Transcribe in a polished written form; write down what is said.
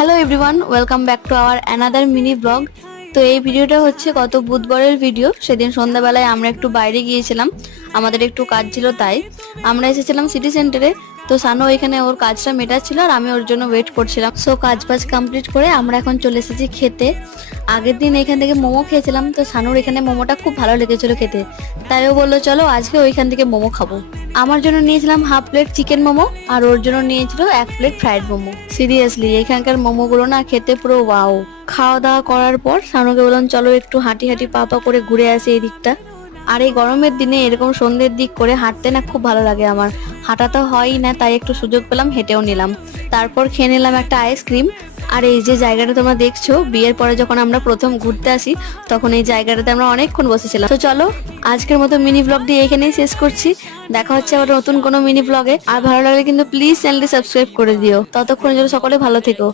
Hello everyone, welcome back to our another mini blog. তো এই ভিডিওটা হচ্ছে গত বুধবারের ভিডিও। সেদিন সন্ধ্যাবেলায় আমরা একটু বাইরে গিয়েছিলাম, আমাদের একটু কাজ ছিল, তাই আমরা এসেছিলাম সিটি সেন্টারে। তো সানো এখানে ওর কাজটা মেটাচ্ছিল আর আমি ওর জন্য ওয়েট করছিলাম। সো কাজ বাজ কমপ্লিট করে আমরা এখন চলে এসেছি খেতে। আগের দিন এখান থেকে মোমো খেয়েছিলাম, তো সানুর এখানে মোমোটা খুব ভালো লেগেছিল খেতে, তাই ও বললো চলো আজকে ওইখান থেকে মোমো খাবো। আমার জন্য নিয়েছিলাম হাফ প্লেট চিকেন মোমো আর ওর জন্য নিয়েছিল 1 প্লেট ফ্রাইড মোমো। সিরিয়াসলি এখানকার মোমোগুলো না খেতে পুরো ওয়াও। খাওয়া দাওয়া করার পর সানুকে বললাম চলো একটু হাঁটি হাঁটি পা পা করে ঘুরে আসি এই দিকটা। আর এই গরমের দিনে এরকম সন্ধ্যের দিক করে হাঁটতে না খুব ভালো লাগে আমার। হাঁটা তো হয়ই না, তাই একটু সুযোগ পেলাম, হেঁটেও নিলাম। তারপর খেয়ে নিলাম একটা আইসক্রিম। আর এই যে জায়গাটা তোমরা দেখছো, বিয়ের পরে যখন আমরা প্রথম ঘুরতে আসি তখন এই জায়গাটাতে আমরা অনেকক্ষণ বসেছিলাম। তো চলো আজকের মতো মিনি ব্লগটি এখানেই শেষ করছি। দেখা হচ্ছে আবার নতুন কোনো মিনি ব্লগে। আর ভালো লাগলে কিন্তু প্লিজ চ্যানেলটি সাবস্ক্রাইব করে দিও। ততক্ষণের জন্য সকলে ভালো থেকো।